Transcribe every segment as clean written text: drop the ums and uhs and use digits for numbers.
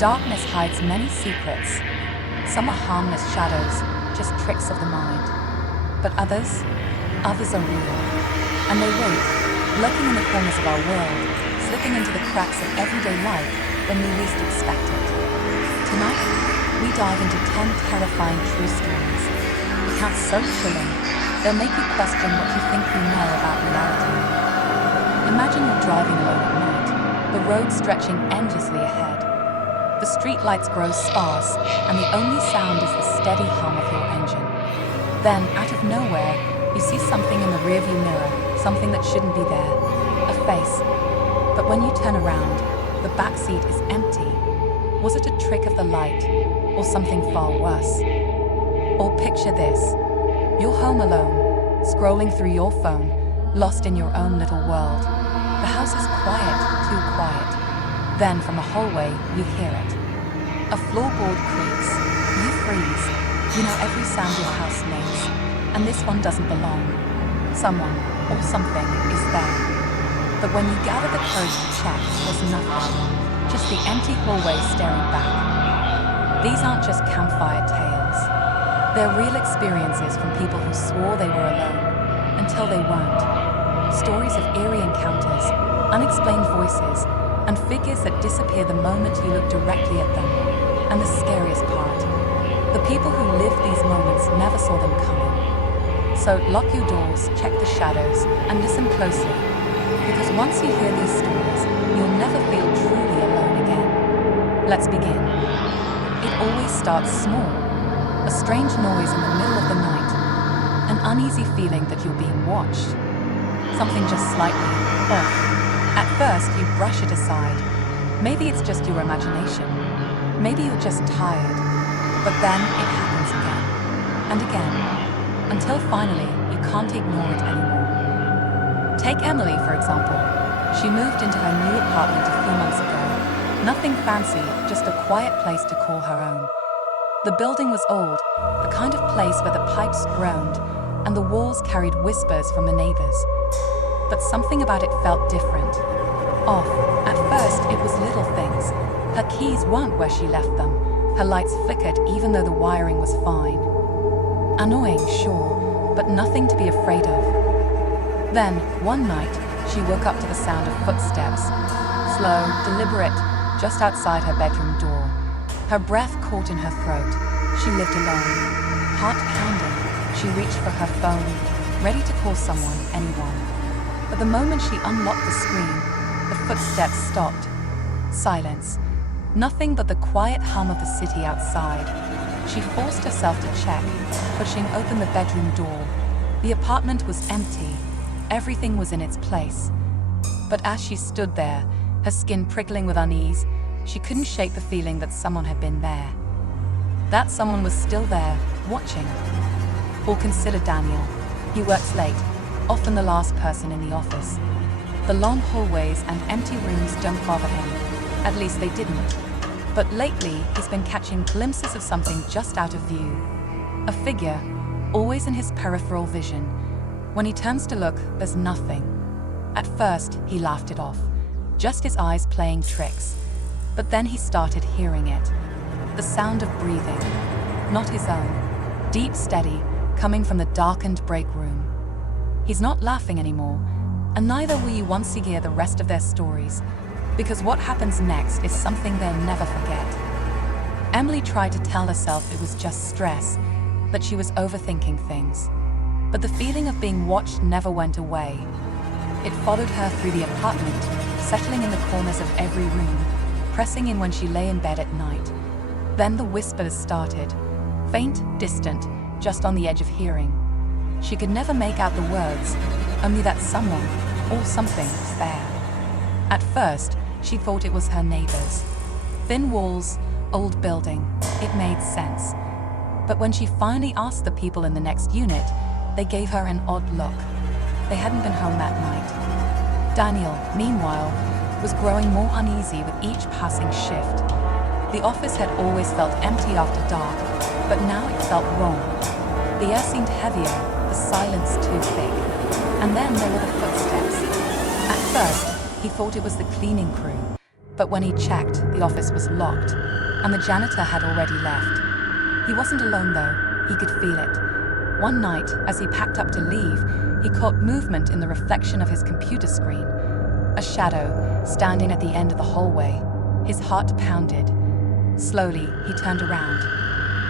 darkness hides many secrets. Some are harmless shadows, just tricks of the mind. But others are real. And they wait, lurking in the corners of our world, slipping into the cracks of everyday life when we least expect it. Tonight, we dive into 10 terrifying true stories. Accounts so chilling, they'll make you question what you think you know about reality. Imagine you're driving alone at night, the road stretching endlessly ahead. The street lights grow sparse, and the only sound is the steady hum of your engine. Then, out of nowhere, you see something in the rearview mirror, something that shouldn't be there, a face. But when you turn around, the back seat is empty. Was it a trick of the light, or something far worse? Or picture this. You're home alone, scrolling through your phone, lost in your own little world. The house is quiet, too quiet. Then, from the hallway, you hear it. A floorboard creaks. You freeze. You know every sound your house makes. And this one doesn't belong. Someone, or something, is there. But when you gather the courage to check, there's nothing. Just the empty hallway staring back. These aren't just campfire tales. They're real experiences from people who swore they were alone, until they weren't. Stories of eerie encounters, unexplained voices, and figures that disappear the moment you look directly at them. And the scariest part, the people who lived these moments never saw them coming. So lock your doors, check the shadows, and listen closely. Because once you hear these stories, you'll never feel truly alone again. Let's begin. It always starts small. A strange noise in the middle of the night. An uneasy feeling that you're being watched. Something just slightly off. At first, you brush it aside. Maybe it's just your imagination. Maybe you're just tired. But then it happens again. And again. Until finally, you can't ignore it anymore. Take Emily, for example. She moved into her new apartment a few months ago. Nothing fancy, just a quiet place to call her own. The building was old, the kind of place where the pipes groaned, and the walls carried whispers from the neighbors. But something about it felt different. Off. At first, it was little things. Her keys weren't where she left them. Her lights flickered even though the wiring was fine. Annoying, sure, but nothing to be afraid of. Then, one night, she woke up to the sound of footsteps. Slow, deliberate, just outside her bedroom door. Her breath caught in her throat. She lived alone. Heart pounding, she reached for her phone, ready to call someone, anyone. But the moment she unlocked the screen, the footsteps stopped. Silence. Nothing but the quiet hum of the city outside. She forced herself to check, pushing open the bedroom door. The apartment was empty. Everything was in its place. But as she stood there, her skin prickling with unease, she couldn't shake the feeling that someone had been there. That someone was still there, watching. Or consider Daniel. He works late, often the last person in the office. The long hallways and empty rooms don't bother him. At least they didn't. But lately, he's been catching glimpses of something just out of view. A figure, always in his peripheral vision. When he turns to look, there's nothing. At first, he laughed it off, just his eyes playing tricks. But then he started hearing it. The sound of breathing, not his own. Deep, steady, coming from the darkened break room. He's not laughing anymore, and neither will you once you hear the rest of their stories, because what happens next is something they'll never forget. Emily tried to tell herself it was just stress, that she was overthinking things. But the feeling of being watched never went away. It followed her through the apartment, settling in the corners of every room, pressing in when she lay in bed at night. Then the whispers started, faint, distant, just on the edge of hearing. She could never make out the words, only that someone or something was there. At first, she thought it was her neighbors. Thin walls, old building, it made sense. But when she finally asked the people in the next unit, they gave her an odd look. They hadn't been home that night. Daniel, meanwhile, was growing more uneasy with each passing shift. The office had always felt empty after dark, but now it felt wrong. The air seemed heavier, the silence too thick. And then there were the footsteps. At first, he thought it was the cleaning crew, But when he checked, the office was locked, and the janitor had already left. He wasn't alone though, he could feel it. One night, as he packed up to leave, he caught movement in the reflection of his computer screen. A shadow, standing at the end of the hallway. His heart pounded. Slowly, he turned around.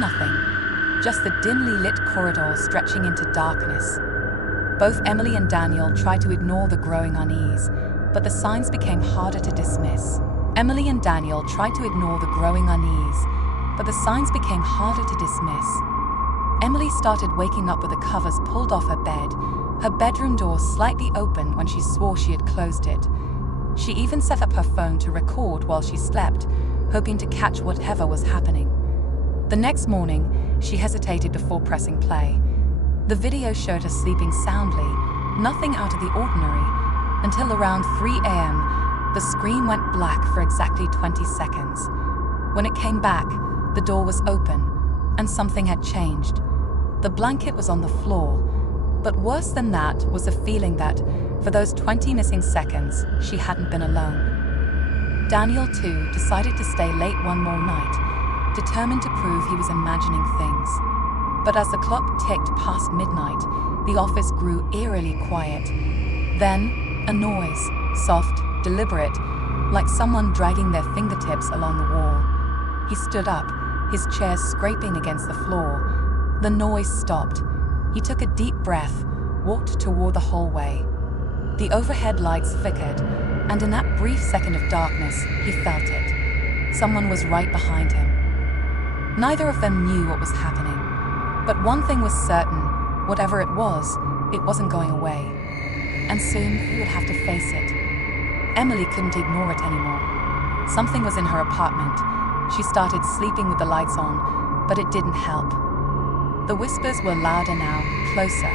Nothing. Just the dimly lit corridor stretching into darkness. Both Emily and Daniel tried to ignore the growing unease, but the signs became harder to dismiss. Emily and Daniel tried to ignore the growing unease, but the signs became harder to dismiss. Emily started waking up with the covers pulled off her bed, her bedroom door slightly open when she swore she had closed it. She even set up her phone to record while she slept, hoping to catch whatever was happening. The next morning, she hesitated before pressing play. The video showed her sleeping soundly, nothing out of the ordinary, until around 3 a.m., the screen went black for exactly 20 seconds. When it came back, the door was open, and something had changed. The blanket was on the floor, but worse than that was the feeling that, for those 20 missing seconds, she hadn't been alone. Daniel, too, decided to stay late one more night, determined to prove he was imagining things. But as the clock ticked past midnight, the office grew eerily quiet. Then, a noise, soft, deliberate, like someone dragging their fingertips along the wall. He stood up, his chair scraping against the floor. The noise stopped. He took a deep breath, walked toward the hallway. The overhead lights flickered, and in that brief second of darkness, he felt it. Someone was right behind him. Neither of them knew what was happening. But one thing was certain, whatever it wasn't going away. And soon he would have to face it. Emily couldn't ignore it anymore. Something was in her apartment. She started sleeping with the lights on, but it didn't help. The whispers were louder now, closer.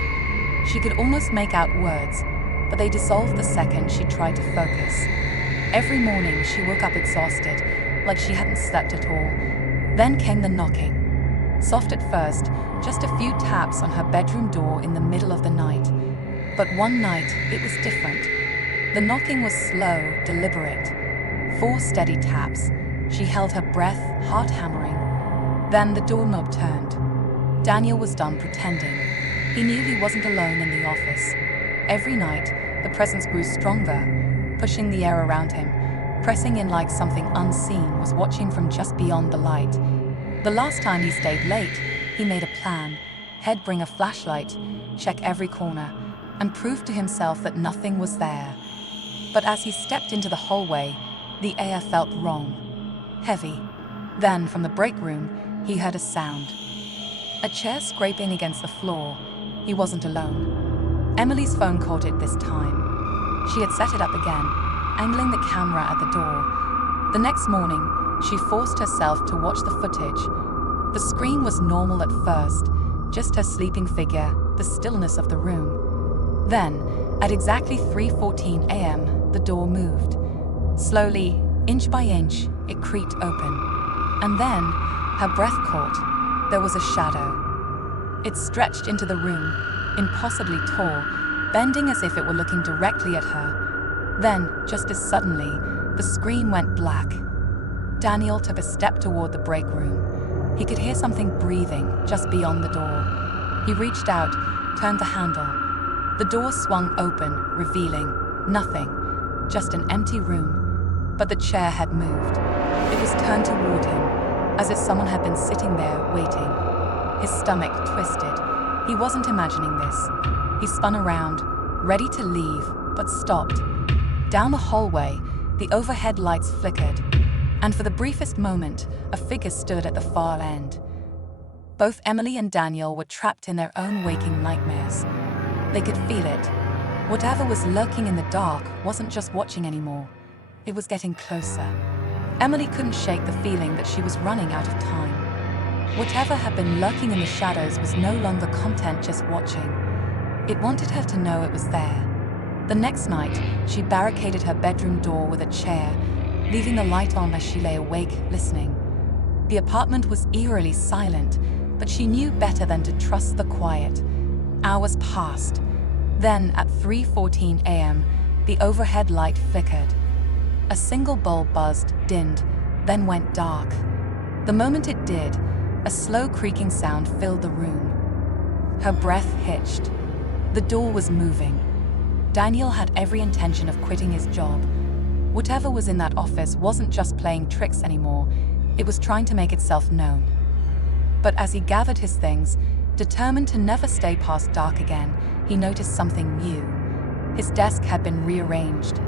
She could almost make out words, but they dissolved the second she tried to focus. Every morning she woke up exhausted, like she hadn't slept at all. Then came the knocking. Soft at first, just a few taps on her bedroom door in the middle of the night. But one night, it was different. The knocking was slow, deliberate. 4 steady taps. She held her breath, heart hammering. Then the doorknob turned. Daniel was done pretending. He knew he wasn't alone in the office. Every night, the presence grew stronger, pushing the air around him, pressing in like something unseen was watching from just beyond the light. The last time he stayed late, he made a plan. He'd bring a flashlight, check every corner, and prove to himself that nothing was there. But as he stepped into the hallway, the air felt wrong, heavy. Then, from the break room, he heard a sound. A chair scraping against the floor. He wasn't alone. Emily's phone caught it this time. She had set it up again, angling the camera at the door. The next morning, she forced herself to watch the footage. The screen was normal at first, just her sleeping figure, the stillness of the room. Then, at exactly 3:14 a.m., the door moved. Slowly, inch by inch, it creaked open. And then, her breath caught. There was a shadow. It stretched into the room, impossibly tall, bending as if it were looking directly at her. Then, just as suddenly, the screen went black. Daniel took a step toward the break room. He could hear something breathing just beyond the door. He reached out, turned the handle. The door swung open, revealing nothing, just an empty room. But the chair had moved. It was turned toward him, as if someone had been sitting there, waiting. His stomach twisted. He wasn't imagining this. He spun around, ready to leave, but stopped. Down the hallway, the overhead lights flickered, and for the briefest moment, a figure stood at the far end. Both Emily and Daniel were trapped in their own waking nightmares. They could feel it. Whatever was lurking in the dark wasn't just watching anymore. It was getting closer. Emily couldn't shake the feeling that she was running out of time. Whatever had been lurking in the shadows was no longer content just watching. It wanted her to know it was there. The next night, she barricaded her bedroom door with a chair, leaving the light on as she lay awake, listening. The apartment was eerily silent, but she knew better than to trust the quiet. Hours passed. Then, at 3:14 a.m., the overhead light flickered. A single bulb buzzed, dinned, then went dark. The moment it did, a slow creaking sound filled the room. Her breath hitched. The door was moving. Daniel had every intention of quitting his job. Whatever was in that office wasn't just playing tricks anymore, it was trying to make itself known. But as he gathered his things, determined to never stay past dark again, he noticed something new. His desk had been rearranged.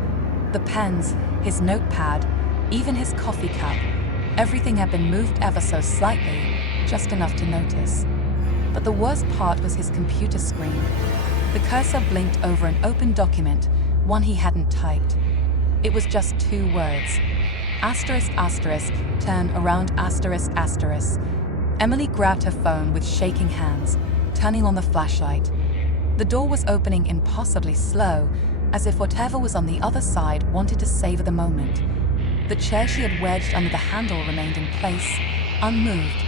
The pens, his notepad, even his coffee cup, everything had been moved ever so slightly, just enough to notice. But the worst part was his computer screen. The cursor blinked over an open document, one he hadn't typed. It was just 2 words. Asterisk, asterisk, turn around, asterisk, asterisk. Emily grabbed her phone with shaking hands, turning on the flashlight. The door was opening impossibly slow, as if whatever was on the other side wanted to savor the moment. The chair she had wedged under the handle remained in place, unmoved,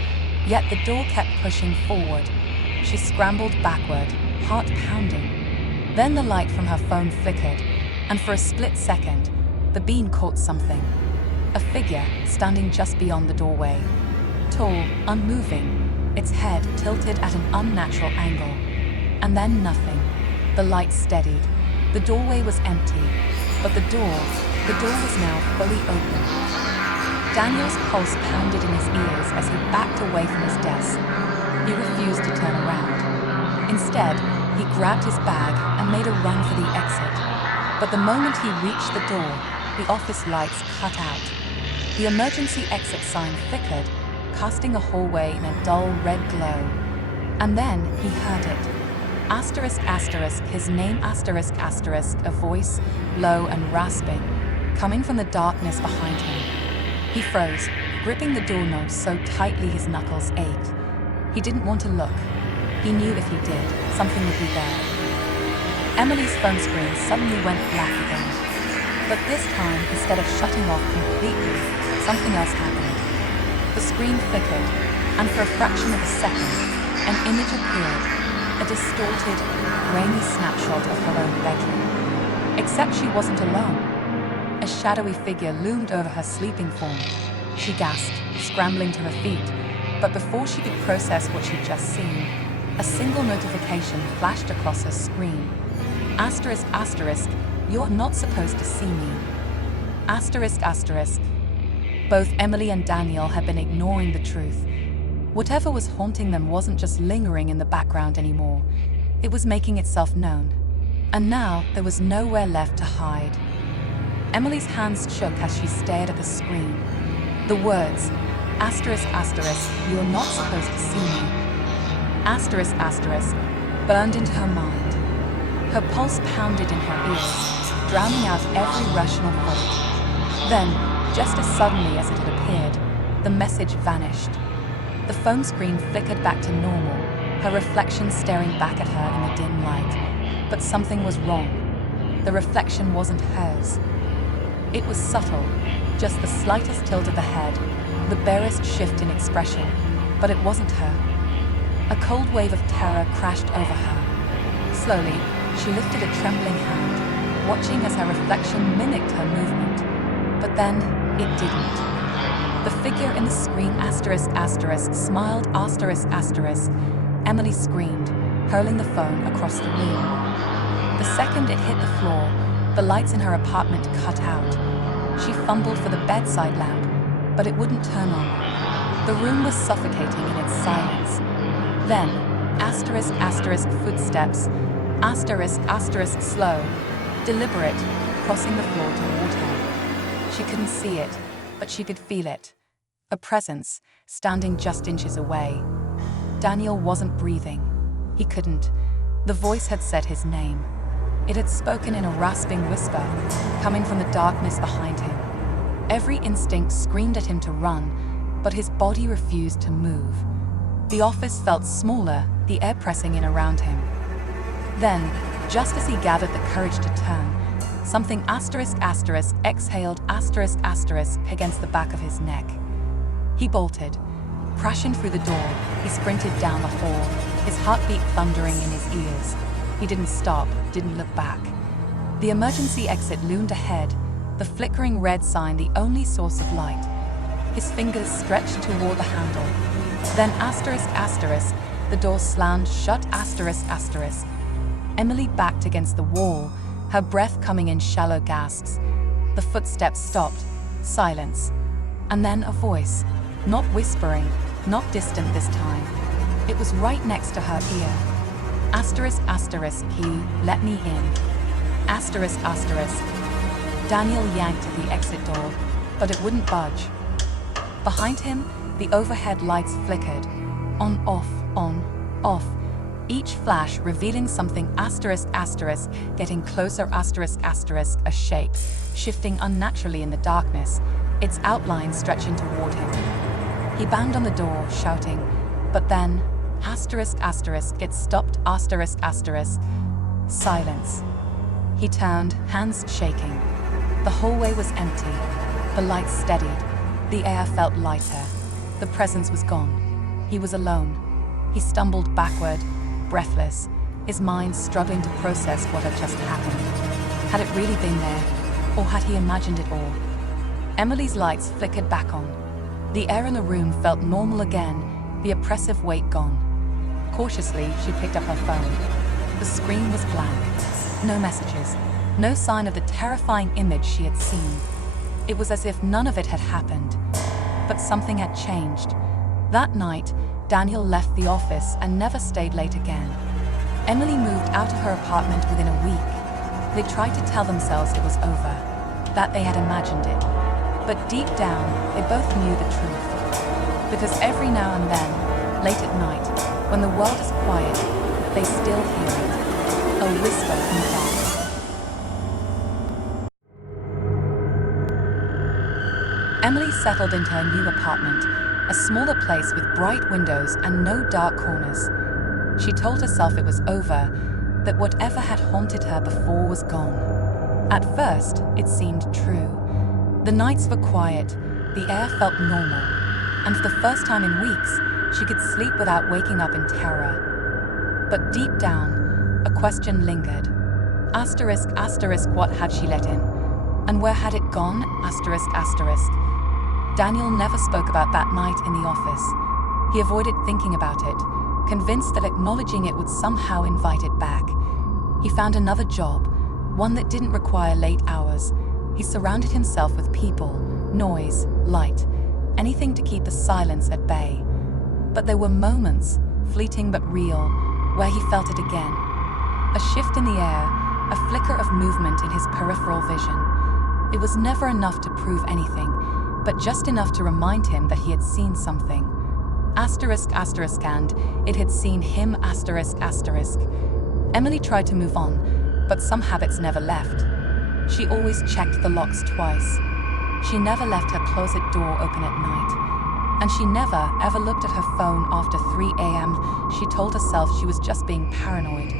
yet the door kept pushing forward. She scrambled backward, heart pounding. Then the light from her phone flickered, and for a split second, the beam caught something. A figure standing just beyond the doorway. Tall, unmoving, its head tilted at an unnatural angle. And then nothing. The light steadied. The doorway was empty, but the door was now fully open. Daniel's pulse pounded in his ears as he backed away from his desk. He refused to turn around. Instead, he grabbed his bag and made a run for the exit. But the moment he reached the door, the office lights cut out. The emergency exit sign flickered, casting a hallway in a dull red glow. And then he heard it. Asterisk, asterisk, his name, asterisk, asterisk, a voice, low and rasping, coming from the darkness behind him. He froze, gripping the doorknob so tightly his knuckles ached. He didn't want to look. He knew if he did, something would be there. Emily's phone screen suddenly went black again. But this time, instead of shutting off completely, something else happened. The screen flickered, and for a fraction of a second, an image appeared. A distorted, grainy snapshot of her own bedroom. Except she wasn't alone. A shadowy figure loomed over her sleeping form. She gasped, scrambling to her feet, but before she could process what she'd just seen, a single notification flashed across her screen. Asterisk, asterisk, you're not supposed to see me. Asterisk, asterisk. Both Emily and Daniel had been ignoring the truth. Whatever was haunting them wasn't just lingering in the background anymore. It was making itself known. And now there was nowhere left to hide. Emily's hands shook as she stared at the screen. The words, asterisk, asterisk, you're not supposed to see me. Asterisk, asterisk, burned into her mind. Her pulse pounded in her ears, drowning out every rational thought. Then, just as suddenly as it had appeared, the message vanished. The phone screen flickered back to normal, her reflection staring back at her in the dim light. But something was wrong. The reflection wasn't hers. It was subtle, just the slightest tilt of the head, the barest shift in expression, but it wasn't her. A cold wave of terror crashed over her. Slowly, she lifted a trembling hand, watching as her reflection mimicked her movement. But then, it didn't. The figure in the screen, asterisk, asterisk, smiled, asterisk, asterisk. Emily screamed, hurling the phone across the room. The second it hit the floor, the lights in her apartment cut out. She fumbled for the bedside lamp, but it wouldn't turn on. The room was suffocating in its silence. Then, asterisk, asterisk, footsteps, asterisk, asterisk, slow, deliberate, crossing the floor toward her. She couldn't see it, but she could feel it. A presence, standing just inches away. Daniel wasn't breathing. He couldn't. The voice had said his name. It had spoken in a rasping whisper, coming from the darkness behind him. Every instinct screamed at him to run, but his body refused to move. The office felt smaller, the air pressing in around him. Then, just as he gathered the courage to turn, something asterisk, asterisk, exhaled, asterisk, asterisk against the back of his neck. He bolted. Crashing through the door, he sprinted down the hall, his heartbeat thundering in his ears. He didn't stop, didn't look back. The emergency exit loomed ahead, the flickering red sign the only source of light. His fingers stretched toward the handle. Then ***, the door slammed shut ***. Emily backed against the wall, her breath coming in shallow gasps. The footsteps stopped. Silence. And then a voice, not whispering, not distant this time. It was right next to her ear. ***, he let me in. ***. Daniel yanked at the exit door, but it wouldn't budge. Behind him, the overhead lights flickered. On, off. Each flash revealing something ***, getting closer ***, a shape, shifting unnaturally in the darkness, its outline stretching toward him. He banged on the door, shouting, but then, ***, it stopped ***. Silence. He turned, hands shaking. The hallway was empty. The lights steadied. The air felt lighter. The presence was gone. He was alone. He stumbled backward, breathless, his mind struggling to process what had just happened. Had it really been there, or had he imagined it all? Emily's lights flickered back on. The air in the room felt normal again, the oppressive weight gone. Cautiously, she picked up her phone. The screen was blank. No messages, no sign of the terrifying image she had seen. It was as if none of it had happened. But something had changed. That night, Daniel left the office and never stayed late again. Emily moved out of her apartment within a week. They tried to tell themselves it was over, that they had imagined it. But deep down, they both knew the truth. Because every now and then, late at night, when the world is quiet, they still hear it. A whisper in the dark. Emily settled into her new apartment, a smaller place with bright windows and no dark corners. She told herself it was over, that whatever had haunted her before was gone. At first, it seemed true. The nights were quiet, the air felt normal, and for the first time in weeks, she could sleep without waking up in terror. But deep down, a question lingered. ***, what had she let in? And where had it gone? ***. Daniel never spoke about that night in the office. He avoided thinking about it, convinced that acknowledging it would somehow invite it back. He found another job, one that didn't require late hours. He surrounded himself with people, noise, light, anything to keep the silence at bay. But there were moments, fleeting but real, where he felt it again. A shift in the air, a flicker of movement in his peripheral vision. It was never enough to prove anything, but just enough to remind him that he had seen something. ***, and it had seen him ***. Emily tried to move on, but some habits never left. She always checked the locks twice. She never left her closet door open at night. And she never, ever looked at her phone after 3 a.m. She told herself she was just being paranoid,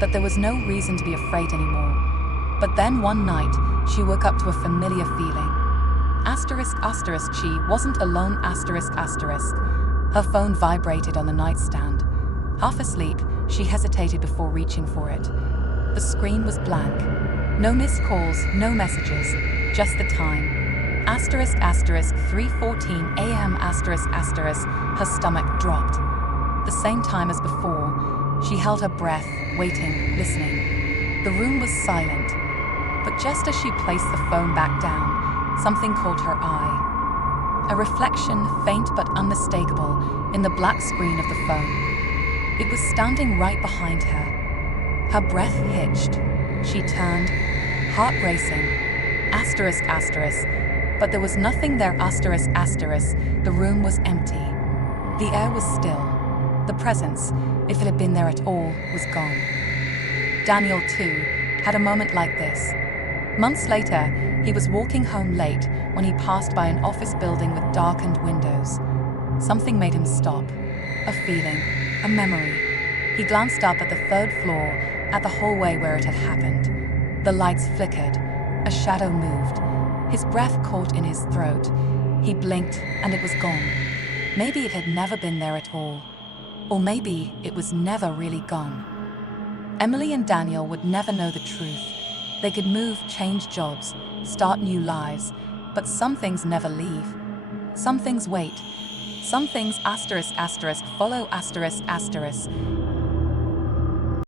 that there was no reason to be afraid anymore. But then one night, she woke up to a familiar feeling. ***, she wasn't alone ***. Her phone vibrated on the nightstand. Half asleep, she hesitated before reaching for it. The screen was blank. No missed calls, no messages, just the time. ***, 3:14 a.m. ***. Her stomach dropped. The same time as before, she held her breath, waiting, listening. The room was silent. But just as she placed the phone back down, something caught her eye. A reflection, faint but unmistakable, in the black screen of the phone. It was standing right behind her. Her breath hitched. She turned, heart racing. ***, but there was nothing there ***. The room was empty. The air was still. The presence, if it had been there at all, was gone. Daniel, too, had a moment like this. Months later, he was walking home late when he passed by an office building with darkened windows. Something made him stop. A feeling, a memory. He glanced up at the 3rd floor, at the hallway where it had happened. The lights flickered. A shadow moved. His breath caught in his throat. He blinked, and it was gone. Maybe it had never been there at all. Or maybe it was never really gone. Emily and Daniel would never know the truth. They could move, change jobs, start new lives, but some things never leave. Some things wait. Some things follow